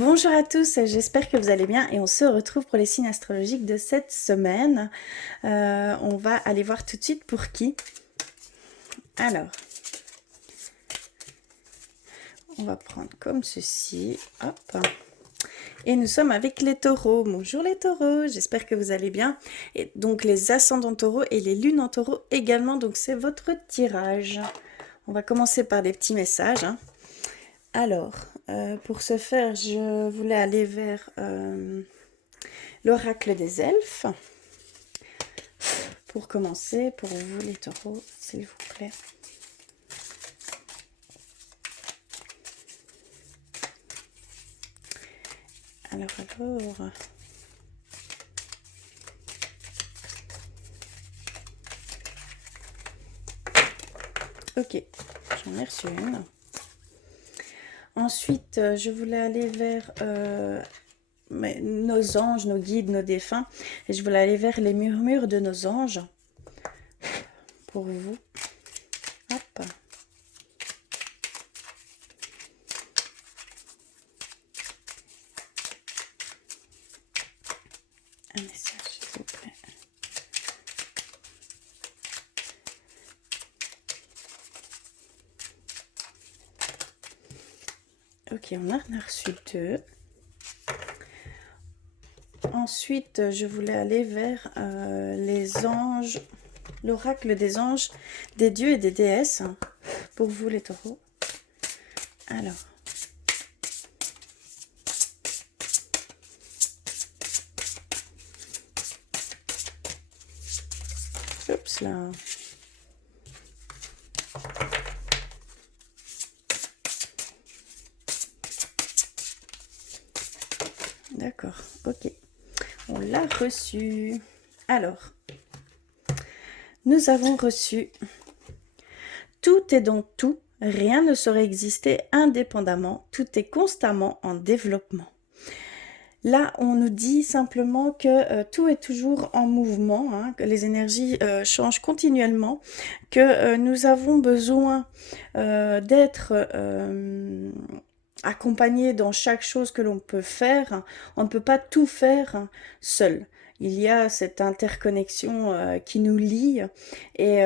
Bonjour à tous, j'espère que vous allez bien et on se retrouve pour les signes astrologiques de cette semaine. On va aller voir tout de suite pour qui. Alors, on va prendre comme ceci, hop. Et nous sommes avec les taureaux. Bonjour les taureaux, j'espère que vous allez bien. Et donc les ascendants taureaux et les lunes en taureau également, donc c'est votre tirage. On va commencer par des petits messages. Alors, pour ce faire, je voulais aller vers l'oracle des elfes. Pour commencer, pour vous les taureaux, s'il vous plaît. Alors. Ok, j'en ai reçu une. Ensuite, je voulais aller vers nos anges, nos guides, nos défunts. Et je voulais aller vers les murmures de nos anges. Pour vous. Hop. Un message, s'il vous plaît. Ok, on a reçu deux. Ensuite, je voulais aller vers les anges, l'oracle des anges, des dieux et des déesses. Pour vous les taureaux. Alors. Oups là. D'accord, ok. On l'a reçu. Alors, nous avons reçu tout est dans tout, rien ne saurait exister indépendamment, tout est constamment en développement. Là, on nous dit simplement que tout est toujours en mouvement, hein, que les énergies changent continuellement, que nous avons besoin d'être accompagnés dans chaque chose que l'on peut faire. On ne peut pas tout faire seul. Il y a cette interconnexion qui nous lie et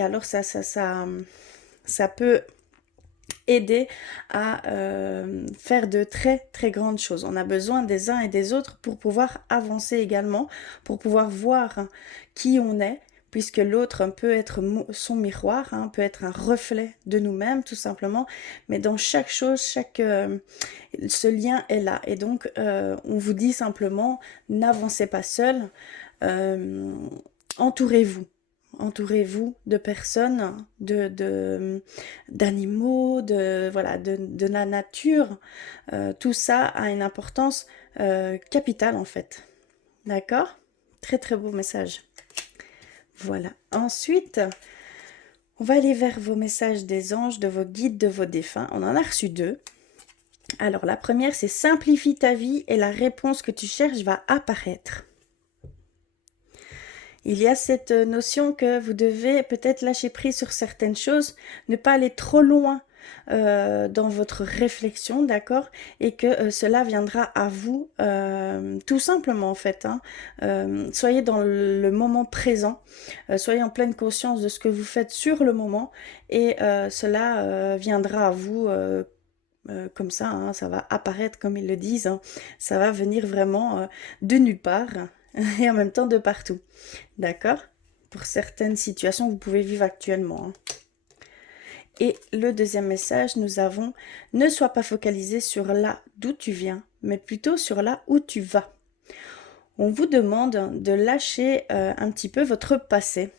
alors ça peut aider à faire de très très grandes choses. On a besoin des uns et des autres pour pouvoir avancer également, pour pouvoir voir qui on est, puisque l'autre peut être son miroir, hein, peut être un reflet de nous-mêmes tout simplement, mais dans chaque chose, ce lien est là. Et donc on vous dit simplement, n'avancez pas seul, entourez-vous. Entourez-vous de personnes, d'animaux, de la nature. Tout ça a une importance capitale en fait. D'accord? Très très beau message. Voilà. Ensuite, on va aller vers vos messages des anges, de vos guides, de vos défunts. On en a reçu deux. Alors la première, c'est simplifie ta vie et la réponse que tu cherches va apparaître. Il y a cette notion que vous devez peut-être lâcher prise sur certaines choses, ne pas aller trop loin dans votre réflexion, d'accord? Et que cela viendra à vous tout simplement en fait. Hein. Soyez dans le moment présent, soyez en pleine conscience de ce que vous faites sur le moment et cela viendra à vous comme ça, hein, ça va apparaître comme ils le disent, hein, ça va venir vraiment de nulle part et en même temps de partout. D'accord? Pour certaines situations que vous pouvez vivre actuellement. Hein. Et le deuxième message, nous avons « Ne sois pas focalisé sur là d'où tu viens, mais plutôt sur là où tu vas. » On vous demande de lâcher un petit peu votre passé,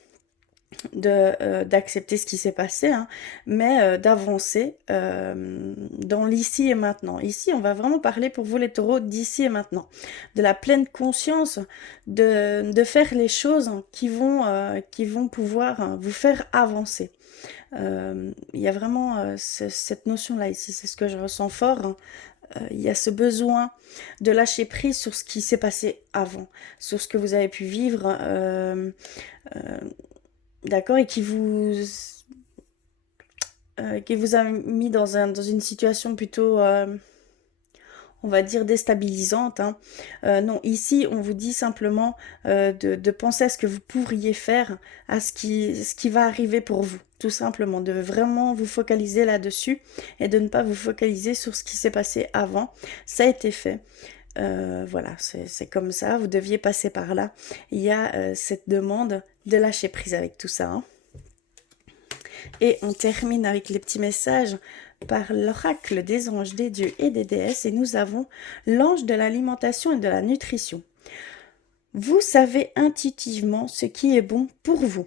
d'accepter ce qui s'est passé, hein, mais d'avancer dans l'ici et maintenant. Ici, on va vraiment parler pour vous les taureaux d'ici et maintenant, de la pleine conscience de faire les choses qui vont pouvoir vous faire avancer. Il y a vraiment cette notion-là ici, c'est ce que je ressens fort. Hein. Il y a ce besoin de lâcher prise sur ce qui s'est passé avant, sur ce que vous avez pu vivre, d'accord, et qui vous a mis dans une situation plutôt, on va dire, déstabilisante, hein. Non, ici, on vous dit simplement de penser à ce que vous pourriez faire, à ce qui va arriver pour vous, tout simplement, de vraiment vous focaliser là-dessus et de ne pas vous focaliser sur ce qui s'est passé avant. Ça a été fait. Voilà, c'est comme ça, vous deviez passer par là. Il y a cette demande de lâcher prise avec tout ça, hein. Et on termine avec les petits messages par l'oracle des anges, des dieux et des déesses. Et nous avons l'ange de l'alimentation et de la nutrition. Vous savez intuitivement ce qui est bon pour vous.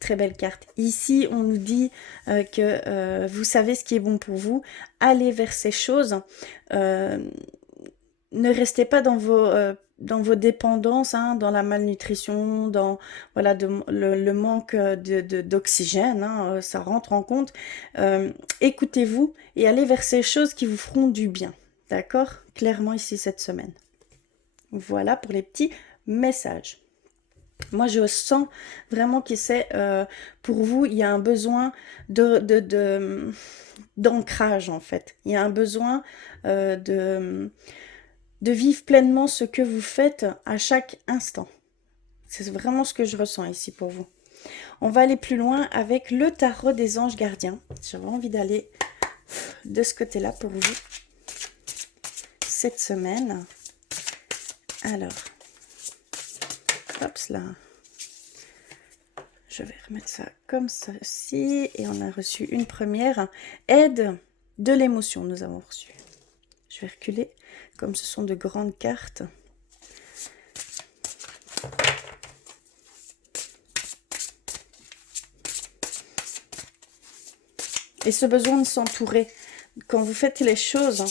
Très belle carte. Ici, on nous dit que vous savez ce qui est bon pour vous. Allez vers ces choses. Ne restez pas dans vos dépendances, hein, dans la malnutrition, dans voilà, le manque d'oxygène, hein, ça rentre en compte. Écoutez-vous et allez vers ces choses qui vous feront du bien. D'accord? Clairement ici cette semaine. Voilà pour les petits messages. Moi, je sens vraiment que c'est pour vous, il y a un besoin d'ancrage en fait. Il y a un besoin de vivre pleinement ce que vous faites à chaque instant. C'est vraiment ce que je ressens ici pour vous. On va aller plus loin avec le tarot des anges gardiens. J'avais envie d'aller de ce côté-là pour vous cette semaine. Alors, hop là. Je vais remettre ça comme ceci. Et on a reçu une première aide de l'émotion. Nous avons reçu. Je vais reculer comme ce sont de grandes cartes. Et ce besoin de s'entourer. Quand vous faites les choses,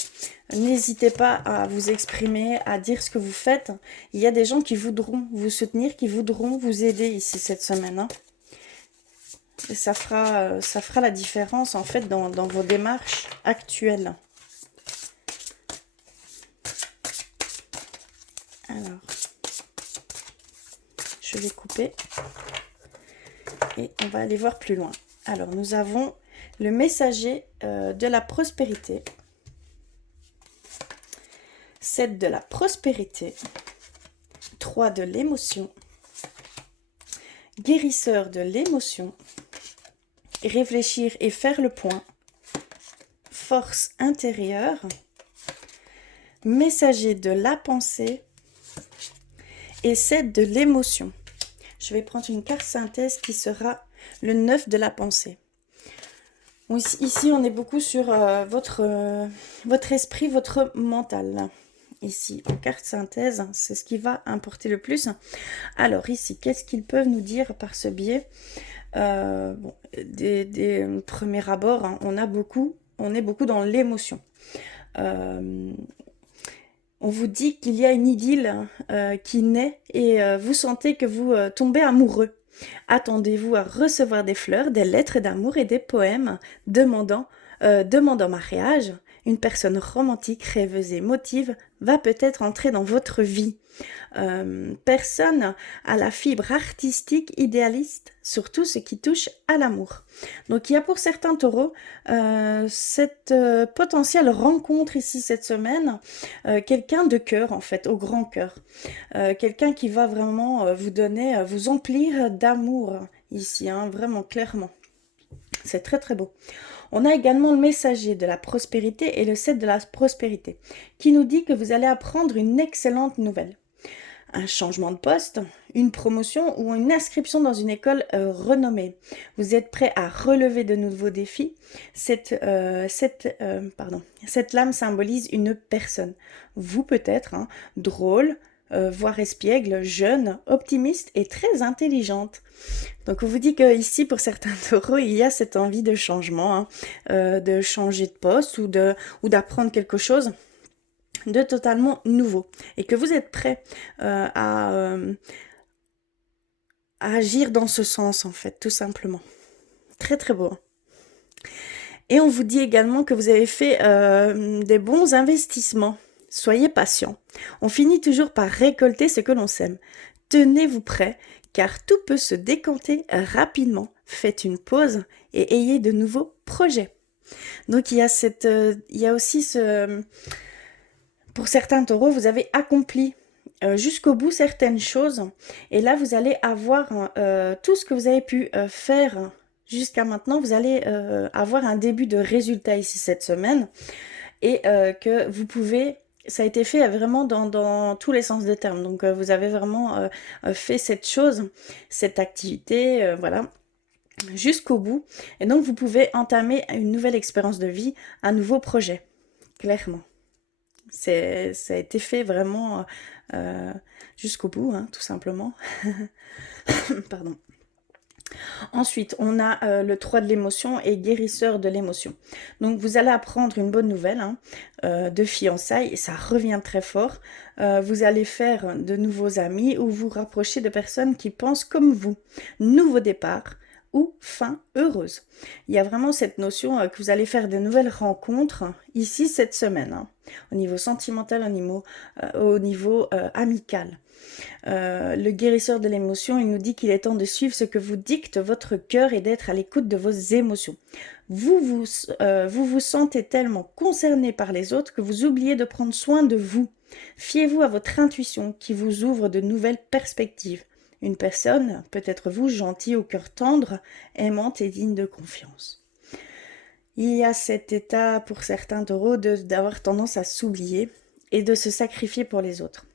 n'hésitez pas à vous exprimer, à dire ce que vous faites. Il y a des gens qui voudront vous soutenir, qui voudront vous aider ici cette semaine, hein. Et ça fera la différence en fait dans vos démarches actuelles. Alors, je vais couper et on va aller voir plus loin. Alors, nous avons le messager de la prospérité, 7 de la prospérité, 3 de l'émotion, guérisseur de l'émotion, réfléchir et faire le point, force intérieure, messager de la pensée et 7 de l'émotion. Je vais prendre une carte synthèse qui sera le 9 de la pensée. Ici, on est beaucoup sur votre esprit, votre mental. Ici, en carte synthèse, c'est ce qui va importer le plus. Alors ici, qu'est-ce qu'ils peuvent nous dire par ce biais? Bon, des premiers abords, hein, on est beaucoup dans l'émotion. On vous dit qu'il y a une idylle qui naît et vous sentez que vous tombez amoureux. Attendez-vous à recevoir des fleurs, des lettres d'amour et des poèmes demandant mariage. Une personne romantique, rêveuse et émotive va peut-être entrer dans votre vie. Personne à la fibre artistique idéaliste, surtout ce qui touche à l'amour. Donc il y a pour certains taureaux cette potentielle rencontre ici cette semaine, quelqu'un de cœur en fait, au grand cœur, quelqu'un qui va vraiment vous donner, vous emplir d'amour ici, hein, vraiment clairement. C'est très très beau. On a également le messager de la prospérité et le 7 de la prospérité, qui nous dit que vous allez apprendre une excellente nouvelle. Un changement de poste, une promotion ou une inscription dans une école renommée. Vous êtes prêt à relever de nouveaux défis. Cette lame symbolise une personne. Vous peut-être, hein, drôle, voire espiègle, jeune, optimiste et très intelligente. Donc on vous dit que ici pour certains taureaux il y a cette envie de changement, hein, de changer de poste ou d'apprendre quelque chose de totalement nouveau et que vous êtes prêt à agir dans ce sens en fait, tout simplement. Très très beau. Et on vous dit également que vous avez fait des bons investissements. Soyez patient. On finit toujours par récolter ce que l'on sème. Tenez-vous prêt, car tout peut se décanter rapidement. Faites une pause et ayez de nouveaux projet. Donc il y a aussi pour certains taureaux, vous avez accompli jusqu'au bout certaines choses. Et là, vous allez avoir tout ce que vous avez pu faire jusqu'à maintenant. Vous allez avoir un début de résultat ici cette semaine. Et que vous pouvez... Ça a été fait vraiment dans tous les sens des termes. Donc, vous avez vraiment fait cette chose, cette activité, voilà, jusqu'au bout. Et donc, vous pouvez entamer une nouvelle expérience de vie, un nouveau projet, clairement. Ça a été fait vraiment jusqu'au bout, hein, tout simplement. Pardon. Ensuite, on a le 3 de l'émotion et guérisseur de l'émotion. Donc, vous allez apprendre une bonne nouvelle hein, de fiançailles et ça revient très fort. Vous allez faire de nouveaux amis ou vous rapprocher de personnes qui pensent comme vous. Nouveau départ ou fin heureuse. Il y a vraiment cette notion que vous allez faire de nouvelles rencontres ici cette semaine, hein, au niveau sentimental, au niveau amical. Le guérisseur de l'émotion, il nous dit qu'il est temps de suivre ce que vous dicte votre cœur et d'être à l'écoute de vos émotions. Vous vous sentez tellement concerné par les autres que vous oubliez de prendre soin de vous. Fiez-vous à votre intuition qui vous ouvre de nouvelles perspectives. Une personne, peut-être vous, gentille, au cœur tendre, aimante et digne de confiance. Il y a cet état pour certains taureaux d'avoir tendance à s'oublier et de se sacrifier pour les autres.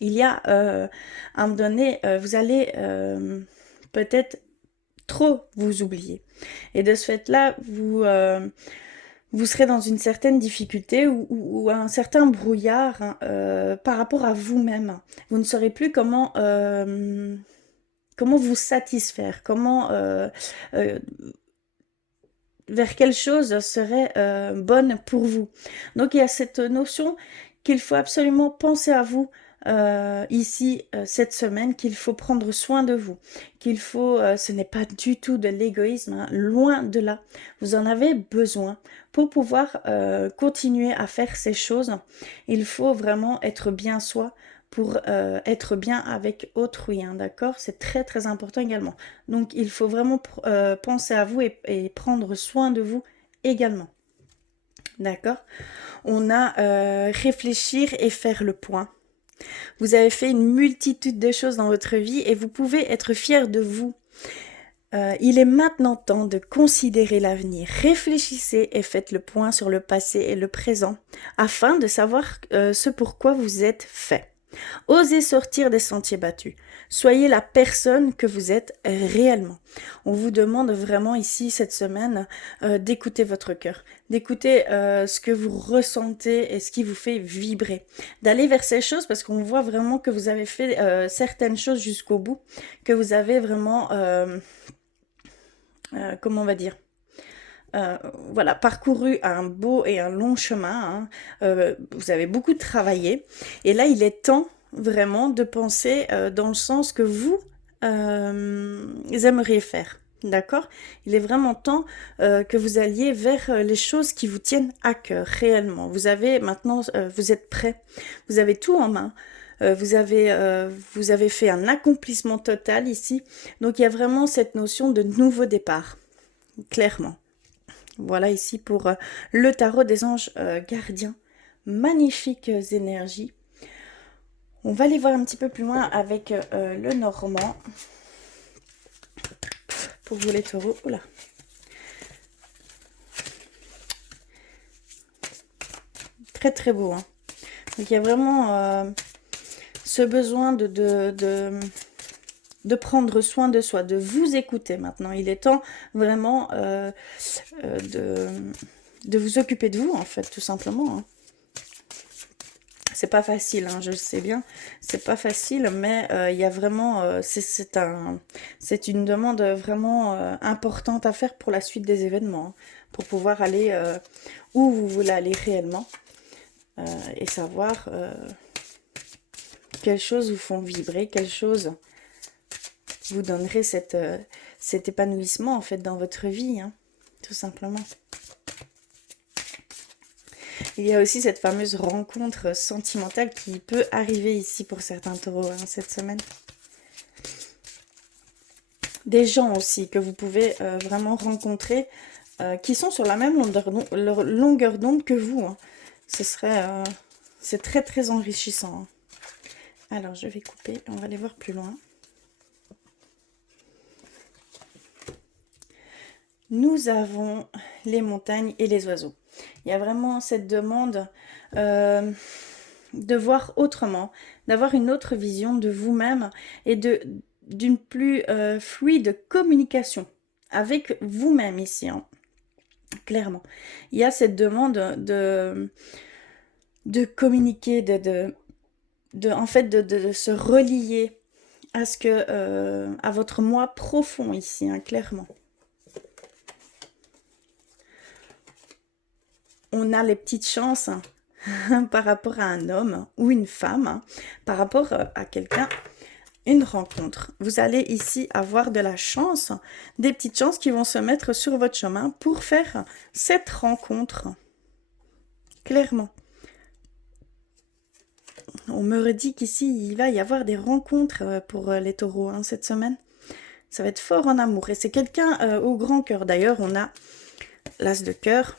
Il y a, à un moment donné, vous allez peut-être trop vous oublier. Et de ce fait-là, vous serez dans une certaine difficulté ou un certain brouillard hein, par rapport à vous-même. Vous ne saurez plus comment vous satisfaire, vers quelle chose serait bonne pour vous. Donc il y a cette notion qu'il faut absolument penser à vous ici cette semaine, qu'il faut prendre soin de vous, ce n'est pas du tout de l'égoïsme, hein, loin de là. Vous en avez besoin pour pouvoir continuer à faire ces choses. Il faut vraiment être bien soi pour être bien avec autrui, hein, d'accord? C'est très très important également. Donc il faut vraiment penser à vous et prendre soin de vous également. D'accord? On a réfléchir et faire le point. Vous avez fait une multitude de choses dans votre vie et vous pouvez être fier de vous. Il est maintenant temps de considérer l'avenir. Réfléchissez et faites le point sur le passé et le présent afin de savoir ce pourquoi vous êtes fait. Osez sortir des sentiers battus. Soyez la personne que vous êtes réellement. On vous demande vraiment ici cette semaine d'écouter votre cœur, d'écouter ce que vous ressentez et ce qui vous fait vibrer, d'aller vers ces choses parce qu'on voit vraiment que vous avez fait certaines choses jusqu'au bout, que vous avez vraiment, comment on va dire, voilà, parcouru un beau et un long chemin, hein. Vous avez beaucoup travaillé et là il est temps vraiment de penser dans le sens que vous aimeriez faire, d'accord? Il est vraiment temps que vous alliez vers les choses qui vous tiennent à cœur réellement. Vous avez maintenant, vous êtes prêt, vous avez tout en main. Vous avez fait un accomplissement total ici, donc il y a vraiment cette notion de nouveau départ, clairement. Voilà ici pour le tarot des anges gardiens. Magnifiques énergies. On va aller voir un petit peu plus loin avec le normand. Pour vous les taureaux. Oula. Très très beau. Hein. Donc il y a vraiment ce besoin de prendre soin de soi, de vous écouter maintenant. Il est temps vraiment de vous occuper de vous, en fait, tout simplement. Hein. C'est pas facile, hein, je le sais bien. C'est pas facile, mais il y a vraiment... c'est une demande vraiment importante à faire pour la suite des événements. Hein, pour pouvoir aller où vous voulez aller réellement. Et savoir quelles choses vous font vibrer, quelles choses vous donnerait cet épanouissement en fait dans votre vie, hein, tout simplement. Il y a aussi cette fameuse rencontre sentimentale qui peut arriver ici pour certains taureaux hein, cette semaine. Des gens aussi que vous pouvez vraiment rencontrer qui sont sur la même longueur d'onde que vous, hein. C'est très très enrichissant, hein. Alors, je vais couper, on va aller voir plus loin. Nous avons les montagnes et les oiseaux. Il y a vraiment cette demande de voir autrement, d'avoir une autre vision de vous-même et d'une plus fluide communication avec vous-même ici, hein, clairement. Il y a cette demande de communiquer, en fait, de se relier à votre moi profond ici, hein, clairement. On a les petites chances par rapport à un homme ou une femme, par rapport à quelqu'un, une rencontre. Vous allez ici avoir de la chance, des petites chances qui vont se mettre sur votre chemin pour faire cette rencontre. Clairement. On me redit qu'ici, il va y avoir des rencontres pour les taureaux, hein, cette semaine. Ça va être fort en amour. Et c'est quelqu'un au grand cœur. D'ailleurs, on a l'as de cœur.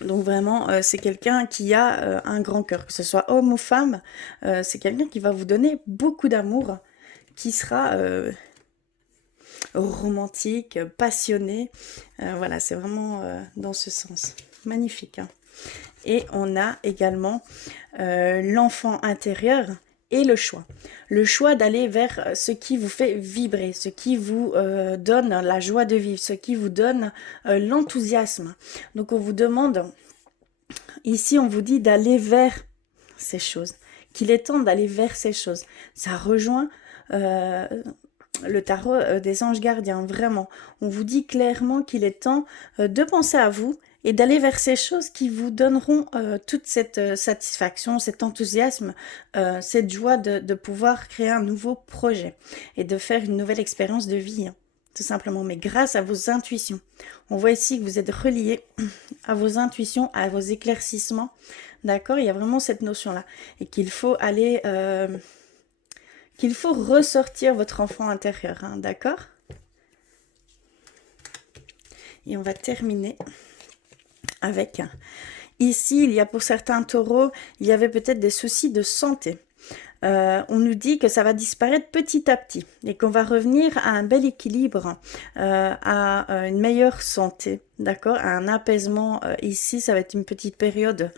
Donc vraiment, c'est quelqu'un qui a un grand cœur, que ce soit homme ou femme. C'est quelqu'un qui va vous donner beaucoup d'amour, qui sera romantique, passionné. Voilà, c'est vraiment dans ce sens. Magnifique, hein. Et on a également l'enfant intérieur et le choix. Le choix d'aller vers ce qui vous fait vibrer, ce qui vous donne la joie de vivre, ce qui vous donne l'enthousiasme. Donc on vous demande, ici on vous dit d'aller vers ces choses, qu'il est temps d'aller vers ces choses. Ça rejoint le tarot des anges gardiens, vraiment. On vous dit clairement qu'il est temps de penser à vous et d'aller vers ces choses qui vous donneront toute cette satisfaction, cet enthousiasme, cette joie de pouvoir créer un nouveau projet et de faire une nouvelle expérience de vie, hein, tout simplement, mais grâce à vos intuitions. On voit ici que vous êtes relié à vos intuitions, à vos éclaircissements, d'accord? Il y a vraiment cette notion-là et qu'il faut aller... qu'il faut ressortir votre enfant intérieur, hein, d'accord? Et on va terminer avec, ici, il y a pour certains taureaux, il y avait peut-être des soucis de santé. On nous dit que ça va disparaître petit à petit et qu'on va revenir à un bel équilibre, à une meilleure santé, d'accord, à un apaisement. Ici, ça va être une petite période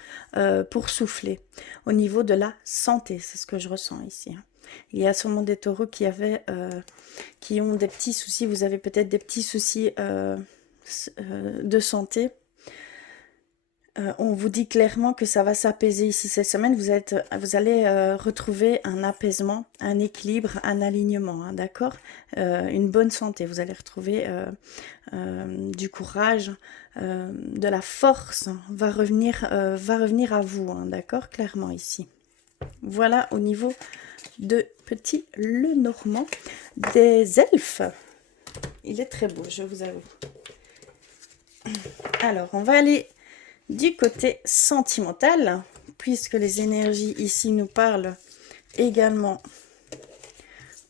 pour souffler au niveau de la santé, c'est ce que je ressens ici, hein. Il y a sûrement des taureaux qui ont des petits soucis. Vous avez peut-être des petits soucis de santé. On vous dit clairement que ça va s'apaiser ici cette semaine. Vous allez retrouver un apaisement, un équilibre, un alignement, hein, d'accord, une bonne santé. Vous allez retrouver du courage, de la force, va revenir à vous, hein, d'accord, clairement ici. Voilà au niveau de Petit Lenormand des elfes. Il est très beau, je vous avoue. Alors, on va aller du côté sentimental, puisque les énergies ici nous parlent également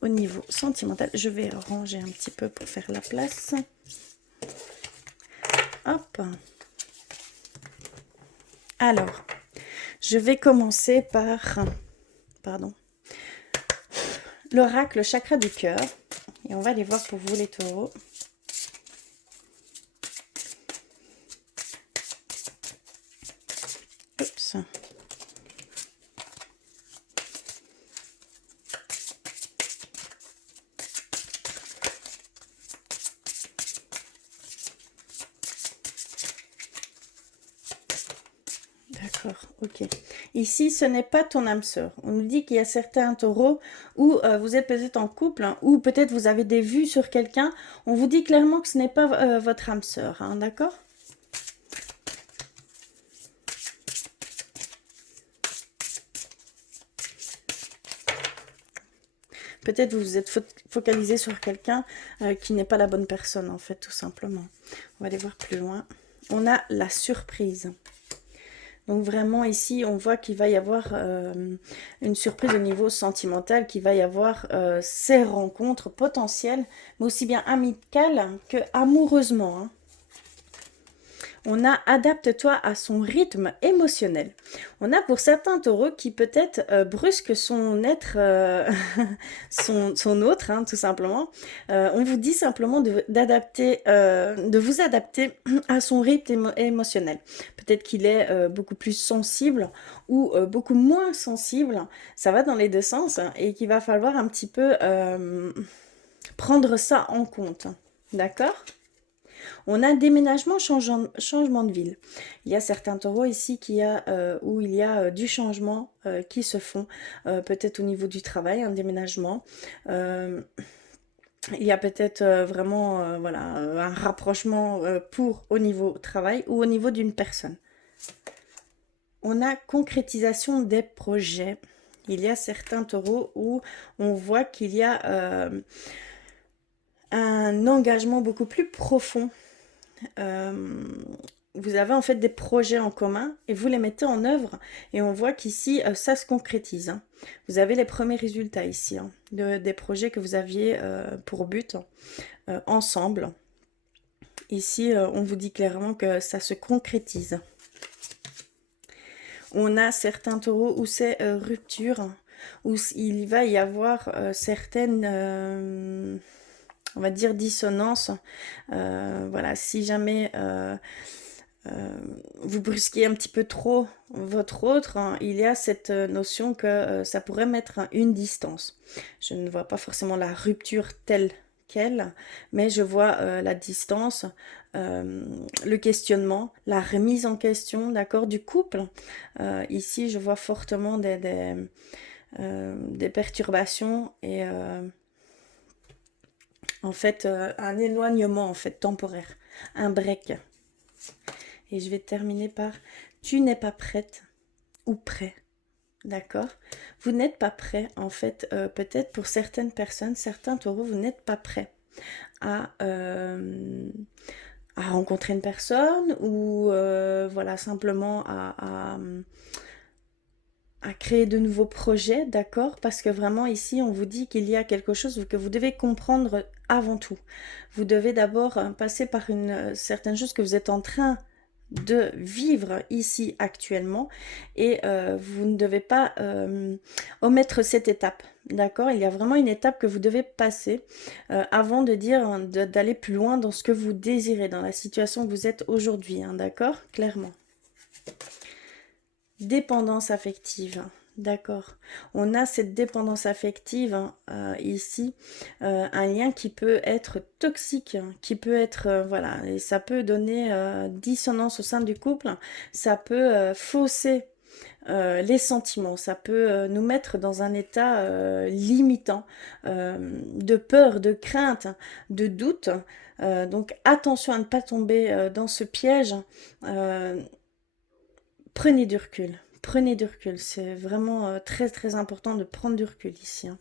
au niveau sentimental. Je vais ranger un petit peu pour faire la place. Hop. Alors, je vais commencer par... Pardon. L'oracle chakra du cœur. Et on va aller voir pour vous les taureaux. Oups. D'accord, ok. Ici, ce n'est pas ton âme sœur. On nous dit qu'il y a certains taureaux où vous êtes peut-être en couple, hein, ou peut-être vous avez des vues sur quelqu'un. On vous dit clairement que ce n'est pas votre âme sœur, hein, d'accord? Peut-être vous vous êtes focalisé sur quelqu'un qui n'est pas la bonne personne, en fait, tout simplement. On va aller voir plus loin. On a la surprise. Donc vraiment ici, on voit qu'il va y avoir une surprise au niveau sentimental, qu'il va y avoir ces rencontres potentielles, mais aussi bien amicales que amoureusement, hein. On a adapte-toi à son rythme émotionnel. On a pour certains taureaux qui peut-être brusquent son être, son autre, hein, tout simplement. On vous dit simplement de vous adapter à son rythme émotionnel. Peut-être qu'il est beaucoup plus sensible ou beaucoup moins sensible. Ça va dans les deux sens hein, et qu'il va falloir un petit peu prendre ça en compte. D'accord? On a déménagement, changement de ville. Il y a certains taureaux ici où il y a du changement qui se font, peut-être au niveau du travail, un déménagement. Il y a peut-être vraiment voilà, un rapprochement au niveau travail ou au niveau d'une personne. On a concrétisation des projets. Il y a certains taureaux où on voit qu'il y a un engagement beaucoup plus profond. Vous avez en fait des projets en commun et vous les mettez en œuvre et on voit qu'ici ça se concrétise. Hein. Vous avez les premiers résultats ici hein, des projets que vous aviez pour but ensemble. Ici on vous dit clairement que ça se concrétise. On a certains taureaux où c'est rupture, où il va y avoir certaines on va dire dissonance. Voilà, si jamais vous brusquez un petit peu trop votre autre, hein, il y a cette notion que ça pourrait mettre une distance. Je ne vois pas forcément la rupture telle qu'elle, mais je vois la distance, le questionnement, la remise en question, d'accord, du couple. Ici, je vois fortement des perturbations et en fait un éloignement en fait temporaire, un break. Et je vais terminer par tu n'es pas prête ou prêt. D'accord? Vous n'êtes pas prêt, en fait, peut-être pour certaines personnes, certains taureaux, vous n'êtes pas prêt à rencontrer une personne ou voilà, simplement à créer de nouveaux projets, d'accord? Parce que vraiment ici, on vous dit qu'il y a quelque chose que vous devez comprendre avant tout. Vous devez d'abord passer par une certaine chose que vous êtes en train de vivre ici actuellement et vous ne devez pas omettre cette étape, d'accord? Il y a vraiment une étape que vous devez passer avant de dire d'aller plus loin dans ce que vous désirez, dans la situation que vous êtes aujourd'hui, hein, d'accord? Clairement. Dépendance affective. D'accord. On a cette dépendance affective ici, un lien qui peut être toxique, qui peut être, voilà, et ça peut donner dissonance au sein du couple, ça peut fausser les sentiments, ça peut nous mettre dans un état limitant, de peur, de crainte, de doute. Donc attention à ne pas tomber dans ce piège. Prenez du recul. Prenez du recul. C'est vraiment très très important de prendre du recul ici. Hein.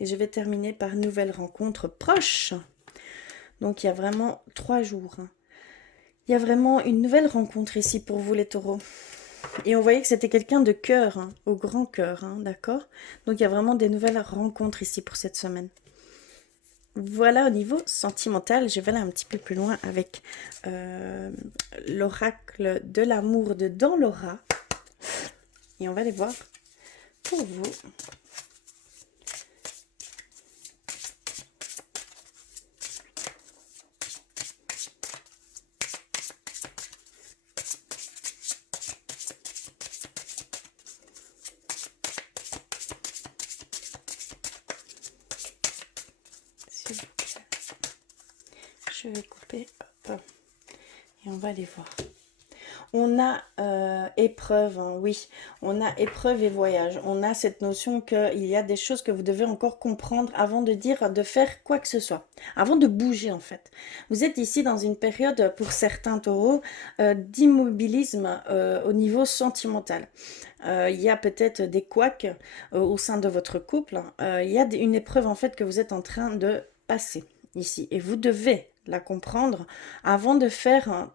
Et je vais terminer par nouvelle rencontre proche. Donc il y a vraiment 3 jours. Hein. Il y a vraiment une nouvelle rencontre ici pour vous les taureaux. Et on voyait que c'était quelqu'un de cœur, hein, au grand cœur, hein, d'accord? Donc il y a vraiment des nouvelles rencontres ici pour cette semaine. Voilà au niveau sentimental, je vais aller un petit peu plus loin avec l'oracle de l'amour de Dans Laura. Et on va aller voir pour vous. Je vais couper, hop, et on va aller voir. On a épreuve, hein, oui, on a épreuve et voyage. On a cette notion qu'il y a des choses que vous devez encore comprendre avant de dire, de faire quoi que ce soit. Avant de bouger en fait. Vous êtes ici dans une période, pour certains taureaux, d'immobilisme au niveau sentimental. Il y a peut-être des couacs au sein de votre couple. Il y a une épreuve en fait que vous êtes en train de passer ici. Et vous devez la comprendre avant de faire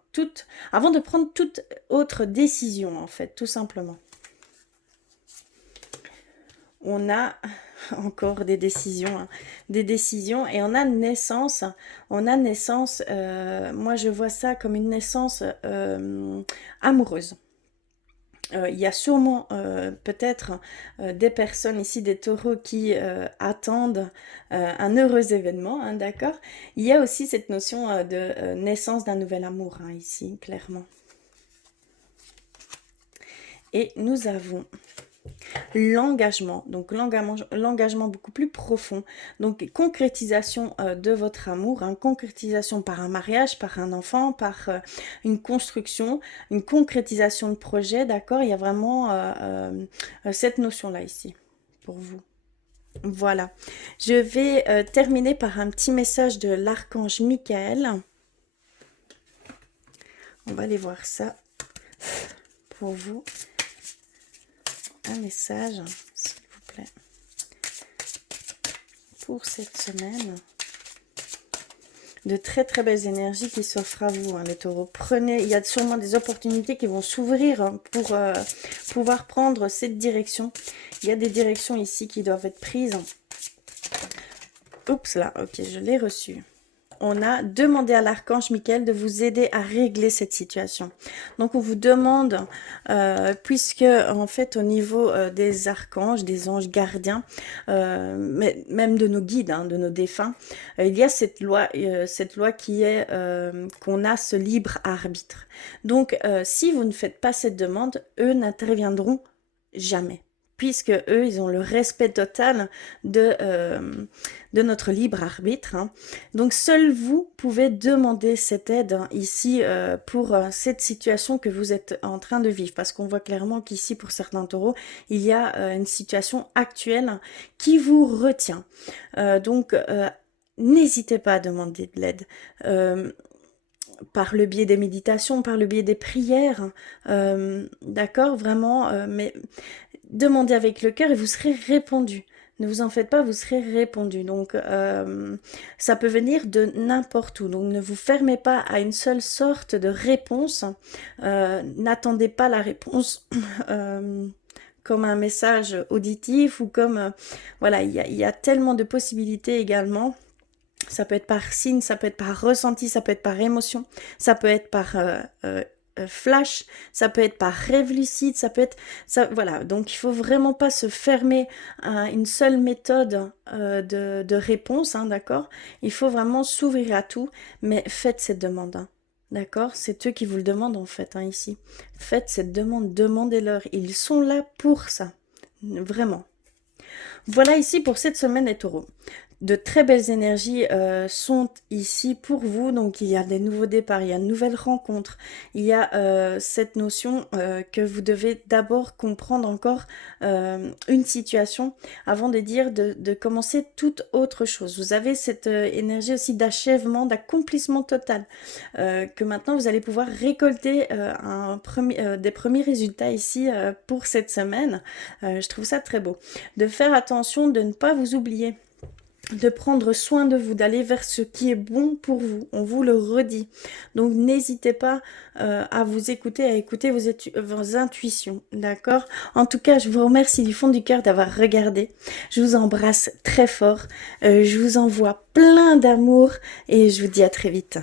avant de prendre toute autre décision en fait, tout simplement. On a encore des décisions, hein, des décisions, et on a naissance, moi je vois ça comme une naissance amoureuse. Il y a sûrement peut-être des personnes ici, des taureaux qui attendent un heureux événement, hein, d'accord? Il y a aussi cette notion de naissance d'un nouvel amour, hein, ici, clairement. Et nous avons l'engagement, donc l'engagement beaucoup plus profond, donc concrétisation de votre amour, hein, concrétisation par un mariage, par un enfant, par une construction, une concrétisation de projet, d'accord? Il y a vraiment cette notion-là ici, pour vous. Voilà. Je vais terminer par un petit message de l'archange Michael. On va aller voir ça pour vous. Un message, s'il vous plaît, pour cette semaine. De très très belles énergies qui s'offrent à vous, hein, les taureaux. Prenez, il y a sûrement des opportunités qui vont s'ouvrir, hein, pour pouvoir prendre cette direction. Il y a des directions ici qui doivent être prises. Oups là, ok, je l'ai reçu. On a demandé à l'archange Michael de vous aider à régler cette situation. Donc on vous demande, puisque en fait au niveau des archanges, des anges gardiens, mais même de nos guides, hein, de nos défunts, il y a cette loi qui est qu'on a ce libre arbitre. Donc si vous ne faites pas cette demande, eux n'interviendront jamais, puisque eux, ils ont le respect total de notre libre arbitre, hein. Donc, seul vous pouvez demander cette aide, hein, ici, pour cette situation que vous êtes en train de vivre. Parce qu'on voit clairement qu'ici, pour certains taureaux, il y a une situation actuelle qui vous retient. Donc, n'hésitez pas à demander de l'aide. Par le biais des méditations, par le biais des prières, d'accord, vraiment, mais demandez avec le cœur et vous serez répondu. Ne vous en faites pas, vous serez répondu. Donc, ça peut venir de n'importe où. Donc, ne vous fermez pas à une seule sorte de réponse. N'attendez pas la réponse comme un message auditif ou comme... voilà, il y a tellement de possibilités également. Ça peut être par signe, ça peut être par ressenti, ça peut être par émotion, ça peut être par flash, ça peut être par rêve lucide, ça peut être... ça, voilà, donc il faut vraiment pas se fermer à une seule méthode de réponse, hein, d'accord? Il faut vraiment s'ouvrir à tout, mais faites cette demande, hein, d'accord? C'est eux qui vous le demandent en fait, hein, ici. Faites cette demande, demandez-leur, ils sont là pour ça, vraiment. Voilà ici pour cette semaine les taureaux. De très belles énergies sont ici pour vous. Donc il y a des nouveaux départs, il y a une nouvelle rencontre, il y a cette notion que vous devez d'abord comprendre encore une situation avant de dire de commencer toute autre chose. Vous avez cette énergie aussi d'achèvement, d'accomplissement total, que maintenant vous allez pouvoir récolter des premiers résultats ici pour cette semaine. Je trouve ça très beau. De faire attention de ne pas vous oublier, de prendre soin de vous, d'aller vers ce qui est bon pour vous. On vous le redit. Donc n'hésitez pas à vous écouter, à écouter vos intuitions. D'accord? En tout cas, je vous remercie du fond du cœur d'avoir regardé. Je vous embrasse très fort. Je vous envoie plein d'amour et je vous dis à très vite.